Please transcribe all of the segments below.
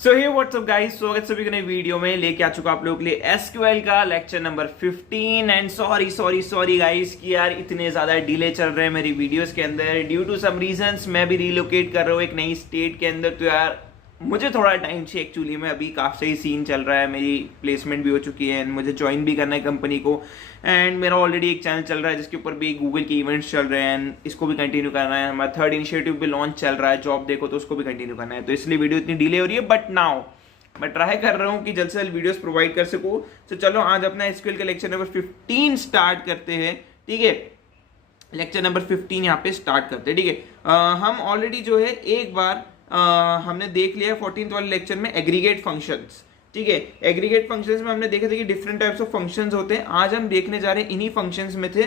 सो हे WhatsApp guys, स्वागत सभी को नई वीडियो में। लेके आ चुका आप लोगों के लिए एसक्यूएल का lecture number 15। And sorry guys कि यार इतने ज्यादा डिले चल रहे हैं मेरी वीडियोस के अंदर ड्यू टू सम रीजंस। मैं भी रिलोकेट कर रहा हूँ एक नई स्टेट के अंदर, तो यार मुझे थोड़ा टाइम चाहिए एक्चुअली में। अभी काफ़ी सही सीन चल रहा है, मेरी प्लेसमेंट भी हो चुकी है एंड मुझे ज्वाइन भी करना है कंपनी को। एंड मेरा ऑलरेडी एक चैनल चल रहा है जिसके ऊपर भी गूगल के इवेंट्स चल रहे हैं एंड इसको भी कंटिन्यू करना है। हमारा थर्ड इनिशिएटिव भी लॉन्च चल रहा है, जॉब देखो, तो उसको भी कंटिन्यू करना है। तो इसलिए वीडियो इतनी डिले हो रही है, बट नाउ मैं ट्राई कर रहा हूँ कि जल्द से जल्द वीडियोस प्रोवाइड कर सकूँ। तो चलो आज अपना एसक्यूएल का लेक्चर नंबर 15 स्टार्ट करते हैं। ठीक है, लेक्चर नंबर 15 यहाँ पे स्टार्ट करते हैं। ठीक है, हम ऑलरेडी जो है एक बार हमने देख लिया 14th वाले लेक्चर में एग्रीगेट फंक्शंस। ठीक है, एग्रीगेट फंक्शंस में हमने देखा था कि डिफरेंट टाइप्स ऑफ फंक्शंस होते हैं। आज हम देखने जा रहे हैं इन्हीं फंक्शंस में थे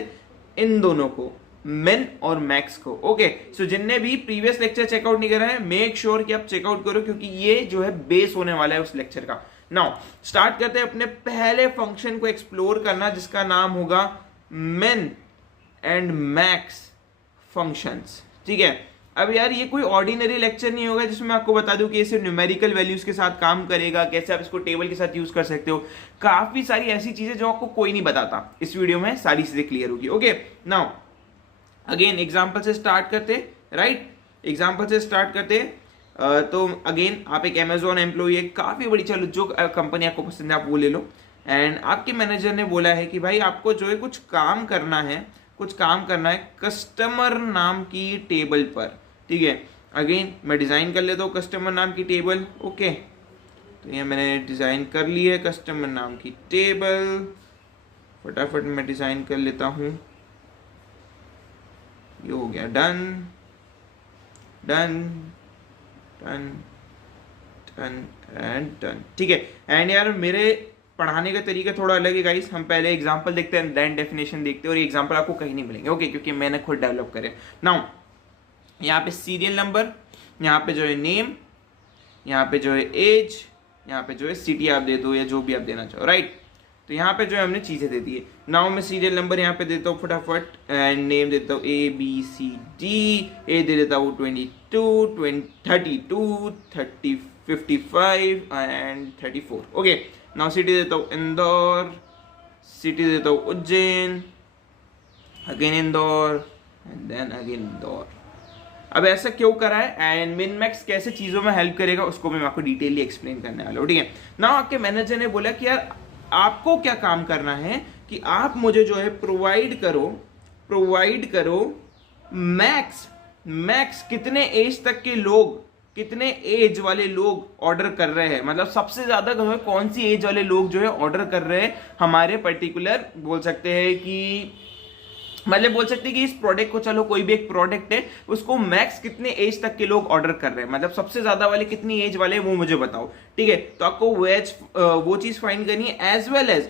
इन दोनों को, min और max को। ओके, सो जिनने भी प्रीवियस लेक्चर चेकआउट नहीं करा है, मेक श्योर कि आप चेकआउट करो क्योंकि ये जो है बेस होने वाला है उस लेक्चर का। नाउ स्टार्ट करते हैं अपने पहले फंक्शन को एक्सप्लोर करना, जिसका नाम होगा min एंड max फंक्शंस। ठीक है, अब यार ये कोई ऑर्डिनरी लेक्चर नहीं होगा जिसमें मैं आपको बता दूं कि ये सिर्फ न्यूमेरिकल वैल्यूज के साथ काम करेगा, कैसे आप इसको टेबल के साथ यूज कर सकते हो। काफी सारी ऐसी चीजें जो आपको कोई नहीं बताता, इस वीडियो में सारी चीजें क्लियर होगी। ओके, नाउ अगेन एग्जाम्पल से स्टार्ट करते, राइट, एग्जाम्पल से स्टार्ट करते। तो अगेन आप एक अमेजोन एम्प्लॉई है, काफी बड़ी, चलो जो कंपनी आपको पसंद है आप वो ले लो। एंड आपके मैनेजर ने बोला है कि भाई आपको जो है कुछ काम करना है कस्टमर नाम की टेबल पर। ठीक है, अगेन मैं डिजाइन कर लेता हूँ कस्टमर नाम की टेबल। ओके, तो ये मैंने डिजाइन कर ली है कस्टमर नाम की टेबल। फटाफट मैं डिजाइन कर लेता हूँ, ये हो गया done done done done and done. ठीक है, एंड यार मेरे पढ़ाने का तरीका थोड़ा अलग है गाइस। हम पहले एग्जांपल देखते हैं देन डेफिनेशन देखते हैं, और ये एग्जांपल आपको कहीं नहीं मिलेंगे। ओके, क्योंकि मैंने खुद डेवलप करे। नाउ यहाँ पे सीरियल नंबर, यहाँ पे जो है नेम, यहाँ पे जो है एज, यहाँ पे जो है सिटी आप दे दो या जो भी आप देना चाहो, राइट। तो यहाँ पे जो है हमने चीजें दे दी है। नाउ मैं सीरियल नंबर यहाँ पे देता हूँ फटाफट, एंड नेम देता हूँ ABCD, ए दे देता हूँ 22, 32, 30, 55 एंड 34। ओके, नाउ सिटी देता हूँ इंदौर, सिटी देता हूँ Ujjain, again Indore and then again Indore. अब ऐसा क्यों करा है एंड मिन मैक्स कैसे चीजों में हेल्प करेगा उसको भी मैं आपको डिटेलली एक्सप्लेन करने वाला हूँ। ठीक है, नाउ आपके मैनेजर ने बोला कि यार आपको क्या काम करना है कि आप मुझे जो है प्रोवाइड करो मैक्स कितने एज तक के लोग, कितने एज वाले लोग ऑर्डर कर रहे हैं, मतलब सबसे ज्यादा कौन सी एज वाले लोग जो है ऑर्डर कर रहे हैं हमारे पर्टिकुलर, बोल सकते हैं कि इस प्रोडक्ट को, चलो कोई भी एक प्रोडक्ट है उसको मैक्स कितने एज तक के लोग ऑर्डर कर रहे हैं, मतलब सबसे ज्यादा वाले कितनी एज वाले वो मुझे बताओ। ठीक है, तो आपको वो चीज फाइंड करनी है, as well as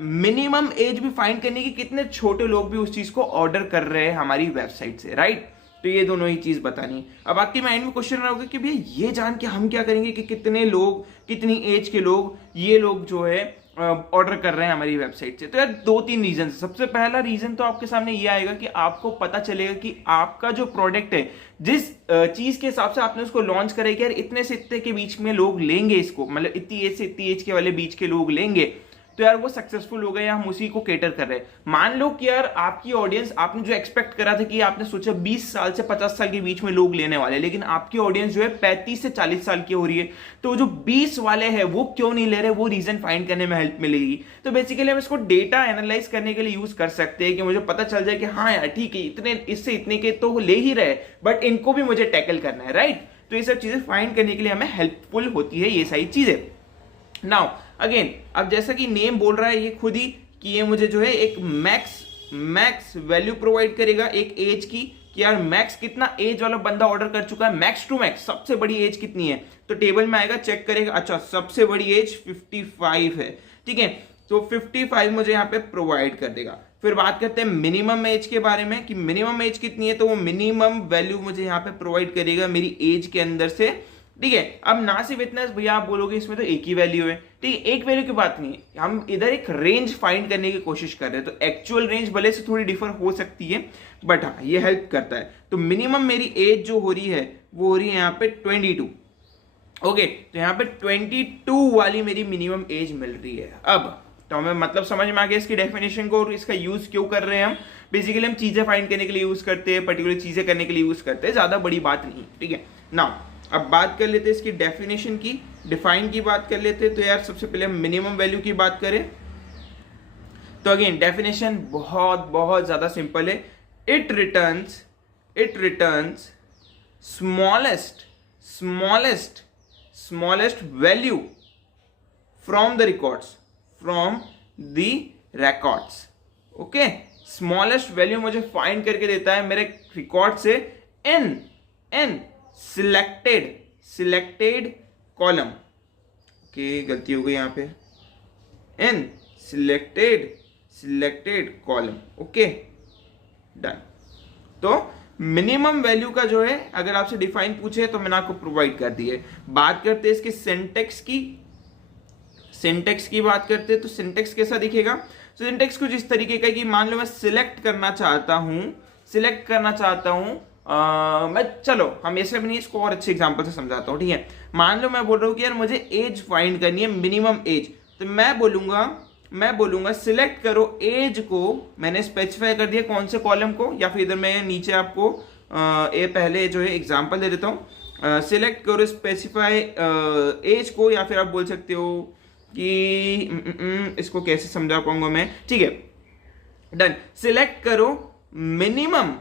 minimum age भी फाइंड करनी है कि कितने छोटे लोग भी उस चीज को ऑर्डर कर रहे हैं हमारी वेबसाइट से, राइट। तो ये दोनों ही चीज बतानी है। अब आपके माइंड में क्वेश्चन होगा कि भैया ये जान के हम क्या करेंगे कि कितने लोग, कितनी एज के लोग, ये लोग जो है ऑर्डर कर रहे हैं हमारी वेबसाइट से। तो यार 2-3 रीजन। सबसे पहला रीजन तो आपके सामने ये आएगा कि आपको पता चलेगा कि आपका जो प्रोडक्ट है, जिस चीज के हिसाब से आपने उसको लॉन्च करा है कि यार इतने से इतने के बीच में लोग लेंगे इसको, मतलब इतनी एज से इतनी एज के वाले बीच के लोग लेंगे, तो यार वो सक्सेसफुल हो गए या हम उसी को केटर कर रहे हैं। मान लो कि यार आपकी ऑडियंस, आपने जो एक्सपेक्ट करा था कि आपने सोचा 20 साल से 50 साल के बीच में लोग लेने वाले, लेकिन आपकी ऑडियंस जो है 35 से 40 साल की हो रही है, तो जो 20 वाले हैं वो क्यों नहीं ले रहे, वो रीजन फाइंड करने में हेल्प मिलेगी। तो बेसिकली हम इसको डेटा एनालाइज करने के लिए यूज कर सकते हैं कि मुझे पता चल जाए कि हाँ यार ठीक है, इतने इससे इतने के तो ले ही रहे, बट इनको भी मुझे टैकल करना है, राइट। तो ये सब चीजें फाइंड करने के लिए हमें हेल्पफुल होती है ये सारी चीजें। नाउ अगेन, अब जैसा कि नेम बोल रहा है ये खुद ही कि ये मुझे जो है एक मैक्स वैल्यू प्रोवाइड करेगा एक एज की, कि यार मैक्स कितना एज वाला बंदा ऑर्डर कर चुका है, मैक्स टू मैक्स सबसे बड़ी एज कितनी है। तो टेबल में आएगा, चेक करेगा, अच्छा सबसे बड़ी एज 55 है। ठीक है, तो 55 मुझे यहाँ पे प्रोवाइड कर देगा। फिर बात करते हैं मिनिमम एज के बारे में कि मिनिमम एज कितनी है, तो वो मिनिमम वैल्यू मुझे यहाँ पे प्रोवाइड करेगा मेरी एज के अंदर से। ठीक है, अब ना सिर्फ इतना भैया आप बोलोगे इसमें तो एक ही वैल्यू है, ठीक है, एक वैल्यू की बात नहीं है, हम इधर एक रेंज फाइंड करने की कोशिश कर रहे हैं। तो एक्चुअल रेंज भले से थोड़ी डिफर हो सकती है, बट हाँ ये हेल्प करता है। तो मिनिमम मेरी एज जो हो रही है वो हो रही है यहाँ पे 22, ओके तो यहाँ पे 22 वाली मेरी मिनिमम एज मिल रही है। अब तो हमें मतलब समझ में आ गया इसकी डेफिनेशन को और इसका यूज क्यों कर रहे हैं हम। बेसिकली हम चीजें फाइंड करने के लिए यूज करते हैं, पर्टिकुलर चीजें करने के लिए यूज करते हैं, ज्यादा बड़ी बात नहीं। ठीक है नाउ अब बात कर लेते हैं इसकी डेफिनेशन की, डिफाइन की बात कर लेते हैं। तो यार सबसे पहले हम मिनिमम वैल्यू की बात करें तो अगेन डेफिनेशन बहुत बहुत ज्यादा सिंपल है। It returns smallest value from the records. Okay smallest value मुझे फाइंड करके देता है मेरे रिकॉर्ड से इन सिलेक्टेड कॉलम। ओके गलती हो गई यहाँ पे, इन सिलेक्टेड कॉलम। Okay done. तो मिनिमम वैल्यू का जो है अगर आपसे डिफाइन पूछे तो मैंने आपको प्रोवाइड कर दी है। बात करते हैं इसके सिंटेक्स की बात करते हैं तो सिंटेक्स कैसा दिखेगा। तो सिंटेक्स कुछ इस तरीके का कि मान लो मैं सिलेक्ट करना चाहता हूं मैं, चलो हम ऐसे भी नहीं, इसको और अच्छे एग्जांपल से समझाता हूं। ठीक है मान लो मैं बोल रहा हूं कि यार मुझे एज फाइंड करनी है, मिनिमम एज। तो मैं बोलूंगा सिलेक्ट करो एज को, मैंने स्पेसिफाई कर दिया कौन से कॉलम को, या फिर इधर मैं नीचे आपको ये पहले जो है एग्जांपल दे देता हूं। सिलेक्ट करो स्पेसिफाई एज को, या फिर आप बोल सकते हो कि इसको कैसे समझा पाऊंगा मैं। ठीक है डन। सिलेक्ट करो मिनिमम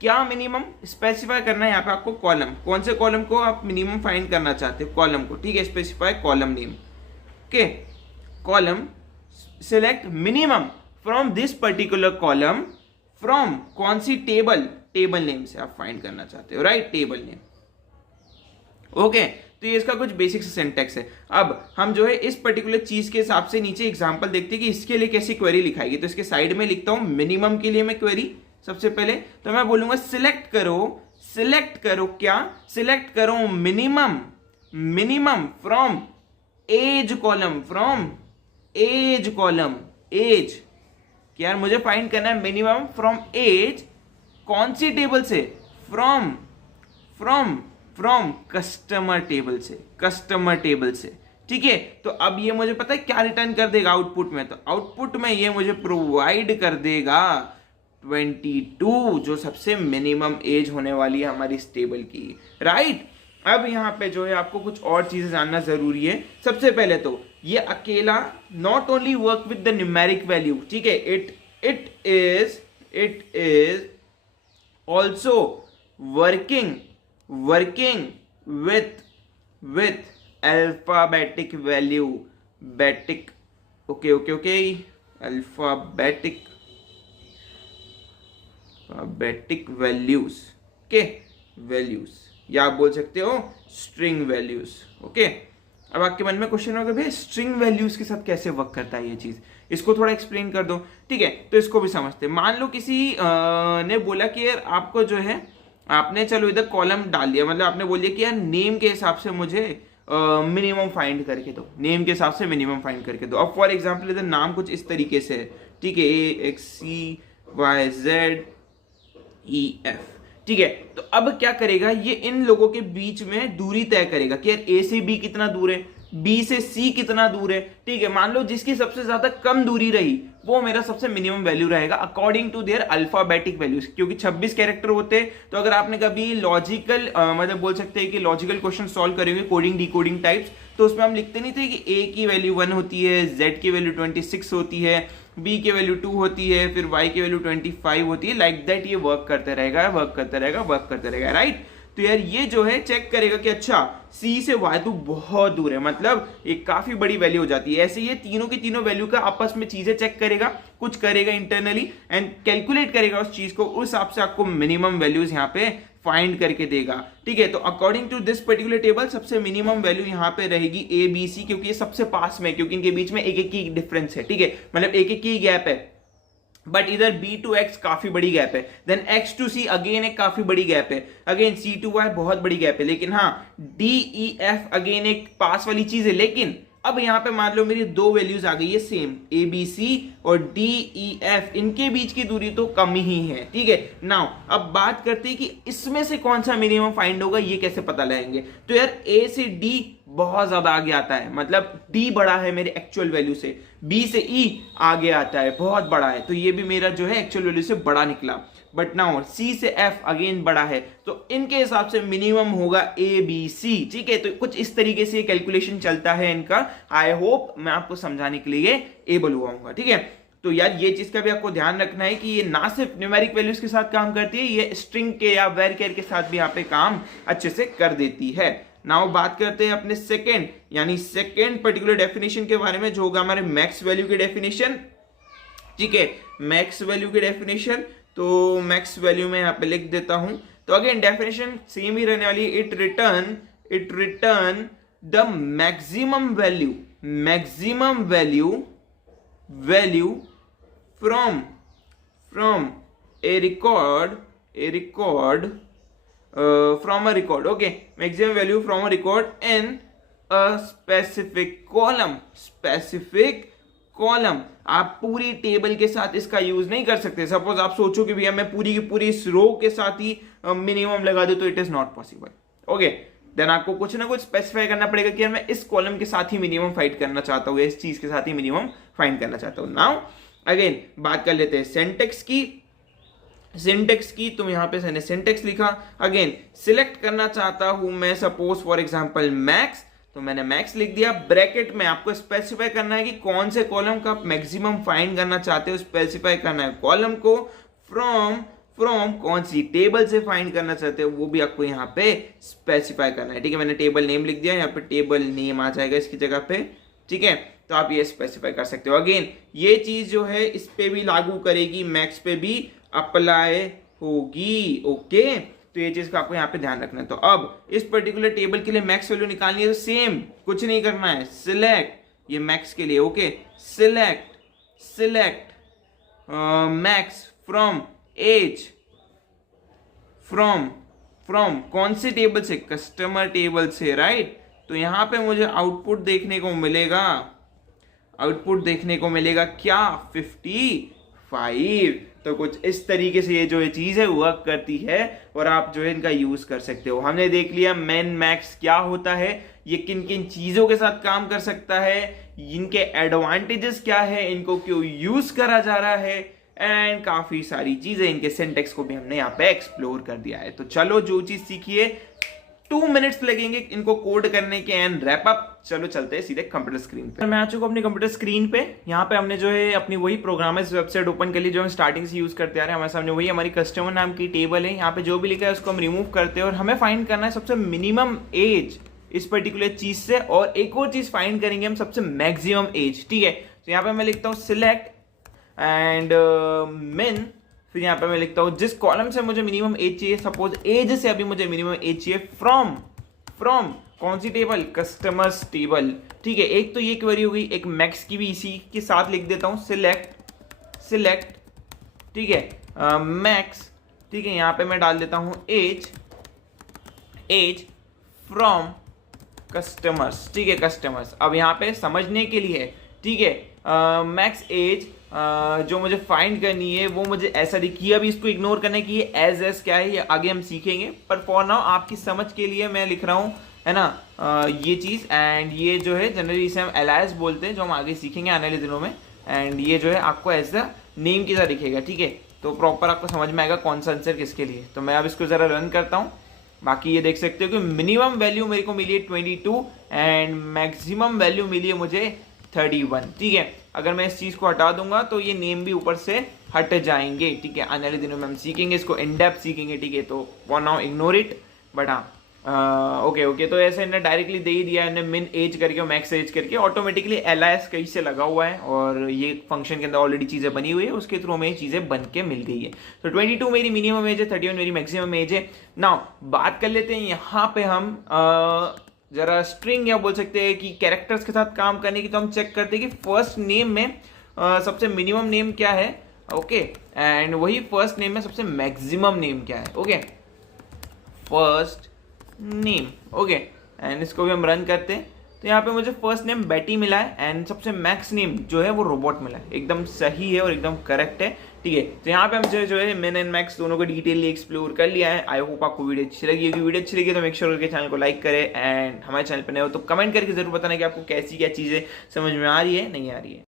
क्या मिनिमम स्पेसिफाई करना है यहाँ पे आपको कॉलम, कौन से कॉलम को आप मिनिमम फाइंड करना चाहते हो, कॉलम को। ठीक है specify column name. Okay column select minimum from this particular column, from कौन सी टेबल नेम से आप फाइंड करना चाहते हो, राइट टेबल नेम। ओके तो ये इसका कुछ बेसिक सिंटेक्स है। अब हम जो है इस पर्टिकुलर चीज के हिसाब से नीचे एग्जांपल देखते हैं कि इसके लिए कैसी क्वेरी लिखाएगी। तो इसके साइड में लिखता हूं मिनिमम के लिए मैं क्वेरी। सबसे पहले तो मैं बोलूंगा सिलेक्ट करो क्या, सिलेक्ट करो minimum from age column, age यार मुझे फाइंड करना है मिनिमम फ्रॉम एज, कौन सी टेबल से, फ्रॉम कस्टमर टेबल से। ठीक है तो अब ये मुझे पता है क्या रिटर्न कर देगा आउटपुट में। तो आउटपुट में ये मुझे प्रोवाइड कर देगा 22, जो सबसे मिनिमम एज होने वाली है हमारी इस टेबल की, राइट। अब यहाँ पे जो है आपको कुछ और चीजें जानना जरूरी है। सबसे पहले तो ये अकेला not only work with the numeric value, ठीक है, it is also working with alphabetic value, alphabetic values, या आप बोल सकते हो स्ट्रिंग वैल्यूज। ओके अब आपके मन में क्वेश्चन होगा भाई स्ट्रिंग वैल्यूज के साथ कैसे वर्क करता है ये चीज, इसको थोड़ा एक्सप्लेन कर दो। ठीक है तो इसको भी समझते हैं। मान लो किसी ने बोला कि यार आपको जो है, आपने चलो इधर कॉलम डाल दिया, मतलब आपने बोल दिया कि यार नेम के हिसाब से मुझे मिनिमम फाइंड करके दो, नेम के हिसाब से मिनिमम फाइंड करके दो। अब फॉर एग्जांपल इधर नाम कुछ इस तरीके से है, ठीक है, AXCYZEF, ठीक है। तो अब क्या करेगा ये, इन लोगों के बीच में दूरी तय करेगा कि यार A से B कितना दूर है, B से C कितना दूर है। ठीक है मान लो जिसकी सबसे ज्यादा कम दूरी रही वो मेरा सबसे मिनिमम वैल्यू रहेगा according to their alphabetic values, क्योंकि 26 कैरेक्टर होते हैं। तो अगर आपने कभी लॉजिकल मतलब बोल सकते हैं कि लॉजिकल क्वेश्चन सॉल्व करेंगे कोडिंग डिकोडिंग टाइप्स, तो उसमें हम लिखते नहीं थे कि A की वैल्यू 1 होती है, Z की वैल्यू 26 होती है, B की वैल्यू 2 होती है, फिर Y की वैल्यू 25 होती है। लाइक दैट ये वर्क करते रहेगा, राइट। तो यार ये जो है चेक करेगा कि अच्छा C से Y तो बहुत दूर है, मतलब एक काफी बड़ी वैल्यू हो जाती है। ऐसे ये तीनों की तीनों वैल्यू का आपस में चीजें चेक करेगा, कुछ करेगा इंटरनली एंड कैलकुलेट करेगा उस चीज को, उस हिसाब से आपको मिनिमम वैल्यूज यहाँ पे फाइंड करके देगा। ठीक है तो according to this particular table सबसे मिनिमम वैल्यू यहाँ पे रहेगी ABC, क्योंकि ये सबसे पास में, क्योंकि इनके बीच में एक की डिफरेंस है। ठीक है मतलब एक की गैप है, बट इधर B to X काफी बड़ी गैप है, then X to C again एक काफी बड़ी गैप है, अगेन C to Y बहुत बड़ी गैप है। लेकिन हाँ DEF अगेन एक पास वाली चीज है, लेकिन अब यहाँ पे मान लो मेरी दो वैल्यूज आ गई है सेम, ए बी सी और डी ई एफ, इनके बीच की दूरी तो कम ही है, ठीक है। नाउ अब बात करते हैं कि इसमें से कौन सा मिनिमम फाइंड होगा, ये कैसे पता लगाएंगे। तो यार ए से डी बहुत ज्यादा आगे आता है, मतलब डी बड़ा है मेरे एक्चुअल वैल्यू से, बी से ई आगे आता है, बहुत बड़ा है, तो ये भी मेरा जो है एक्चुअल वैल्यू से बड़ा निकला। बट नाउ सी से एफ अगेन बड़ा है, तो इनके हिसाब से मिनिमम होगा ए बी सी, ठीक है। तो कुछ इस तरीके से कैलकुलेशन चलता है इनका। आई होप मैं आपको समझाने के लिए एबल हुआ हूँ, ठीक है। तो यार ये चीज का भी आपको ध्यान रखना है कि ये ना सिर्फ न्यूमेरिक वैल्यूज के साथ काम करती है, ये स्ट्रिंग के या वेर केयर के साथ भी यहाँ पे काम अच्छे से कर देती है। नाउ बात करते हैं अपने सेकेंड, यानी सेकेंड पर्टिकुलर डेफिनेशन के बारे में, जो होगा हमारे मैक्स वैल्यू की डेफिनेशन, ठीक है। मैक्स वैल्यू की डेफिनेशन, तो मैक्स वैल्यू में यहाँ पे लिख देता हूं। तो अगेन डेफिनेशन सेम ही रहने वाली है, it return the maximum value from A record from a record, okay, maximum value from a record in a specific column। आप पूरी टेबल के साथ इसका यूज नहीं कर सकते। सपोज आप सोचो कि भैया मैं पूरी की पूरी इस रो के साथ ही मिनिमम लगा दूं, तो it is not possible, okay. Then आपको कुछ ना कुछ स्पेसिफाई करना पड़ेगा कि यार मैं इस कॉलम के साथ ही मिनिमम फाइंड करना चाहता हूँ, इस चीज के साथ ही मिनिमम फाइंड करना चाहता हूँ। नाउ अगेन बात कर लेते हैं सिंटेक्स की। तुम यहां पे सिंटेक्स लिखा, अगेन सिलेक्ट करना चाहता हूं मैं सपोज फॉर एग्जांपल मैक्स, तो मैंने मैक्स लिख दिया। ब्रैकेट में आपको स्पेसिफाई करना है कि कौन से कॉलम का मैक्सिमम फाइंड करना चाहते हो, स्पेसिफाई करना है कॉलम को। फ्रॉम कौन सी टेबल से फाइंड करना चाहते हो वो भी आपको यहाँ पे स्पेसिफाई करना है, ठीक है। मैंने टेबल नेम लिख दिया, यहाँ पे टेबल नेम आ जाएगा इसकी जगह पे, ठीक है। तो आप ये स्पेसिफाई कर सकते हो। अगेन ये चीज जो है इस पे भी लागू करेगी, मैक्स पे भी अप्लाई होगी, ओके। तो ये चीज का आपको यहाँ पे ध्यान रखना है। तो अब इस पर्टिकुलर टेबल के लिए मैक्स वैल्यू निकालनी है, तो सेम कुछ नहीं करना है, सिलेक्ट, ये मैक्स के लिए, okay, select max from age, from कौन से टेबल से, कस्टमर टेबल से, राइट। तो यहां पे मुझे आउटपुट देखने को मिलेगा क्या, 55। तो कुछ इस तरीके से ये चीज है वर्क करती है, और आप जो है इनका यूज कर सकते हो। हमने देख लिया मिन मैक्स क्या होता है, ये किन किन चीजों के साथ काम कर सकता है, इनके एडवांटेजेस क्या है, इनको क्यों यूज करा जा रहा है, एंड काफी सारी चीजें, इनके सिंटेक्स को भी हमने यहाँ पे एक्सप्लोर कर दिया है। तो चलो जो चीज सीखिए 2 मिनट्स लगेंगे इनको कोड करने के एंड रैप अप। चलो चलते हैं सीधे कंप्यूटर स्क्रीन पे। मैं आ चुका हूं अपनी कंप्यूटर स्क्रीन पे। यहाँ पे हमने जो है अपनी वही प्रोग्रामर्स वेबसाइट ओपन कर ली जो हम स्टार्टिंग से यूज करते आ रहे हैं। हमारे सामने वही हमारी कस्टमर नाम की टेबल है, यहाँ पे जो भी लिखा है उसको हम रिमूव करते हैं, और हमें फाइंड करना है सबसे मिनिमम एज इस पर्टिकुलर चीज से, और एक और चीज फाइंड करेंगे हम सबसे मैक्सिमम एज, ठीक है। तो यहाँ पे मैं लिखता हूँ सिलेक्ट एंड मिन, फिर यहाँ पे मैं लिखता हूँ जिस कॉलम से मुझे मिनिमम एज चाहिए, सपोज एज से अभी मुझे मिनिमम एज चाहिए, फ्रॉम कौन सी टेबल, कस्टमर्स टेबल, ठीक है। एक तो ये क्वेरी हो गई, एक मैक्स की भी इसी के साथ लिख देता हूँ, सिलेक्ट, ठीक है, मैक्स, ठीक है। यहाँ पे मैं डाल देता हूँ एज फ्रॉम कस्टमर्स, ठीक है, कस्टमर्स। अब यहाँ पे समझने के लिए, ठीक है, मैक्स एज जो मुझे फाइंड करनी है वो मुझे ऐसा दिखी। अभी इसको इग्नोर करने की एज क्या है ये आगे हम सीखेंगे, पर फॉर नाउ आपकी समझ के लिए मैं लिख रहा हूँ, है ना, ये चीज। एंड ये जो है जनरली इसे हम एलायस बोलते हैं, जो हम आगे सीखेंगे आने वाले दिनों में। एंड ये जो है आपको एज द नेम की तरह दिखेगा, ठीक है। तो प्रॉपर आपको समझ में आएगा कौन सा आंसर किसके लिए। तो मैं अब इसको जरा रन करता हूँ। बाकी ये देख सकते हो कि मिनिमम वैल्यू मेरे को मिली है 22 एंड मैक्सिमम वैल्यू मिली है मुझे 31, ठीक है। अगर मैं इस चीज को हटा दूंगा तो ये नेम भी ऊपर से हट जाएंगे, ठीक है। आने वाले दिनों में हम सीखेंगे इसको, इन डेप्थ सीखेंगे, ठीक है। तो for now ignore it, but हाँ ओके। तो ऐसे इन्हें डायरेक्टली दे ही दिया है मिन एज करके, मैक्स एज करके, ऑटोमेटिकली एलायस कहीं से लगा हुआ है, और ये फंक्शन के अंदर ऑलरेडी चीजें बनी हुई है, उसके थ्रू हमें चीजें बन के मिल गई है। तो 22 मेरी मिनिमम एज है, 31 मेरी मैक्सिमम एज है। नाउ बात कर लेते हैं यहाँ पे हम जरा स्ट्रिंग या बोल सकते हैं कि कैरेक्टर्स के साथ काम करने की। तो हम चेक करते हैं कि फर्स्ट नेम में सबसे मिनिमम नेम क्या है, ओके, एंड वही फर्स्ट नेम में सबसे मैक्सिमम नेम क्या है, okay, first name, okay. And इसको भी हम रन करते हैं। तो यहाँ पे मुझे फर्स्ट नेम बेटी मिला है एंड सबसे मैक्स नेम जो है वो रोबोट मिला है। एकदम सही है और एकदम करेक्ट है। ठीक है, तो यहाँ पे हम जो है मिन एंड मैक्स दोनों को डिटेलली एक्सप्लोर कर लिया है। आई होप आपको वीडियो अच्छी लगी होगी। वीडियो अच्छी लगी तो मेक श्योर करके चैनल को लाइक करें एंड हमारे चैनल पर नए हो तो कमेंट करके जरूर बताना कि आपको कैसी क्या चीज़ें समझ में आ रही है नहीं आ रही है।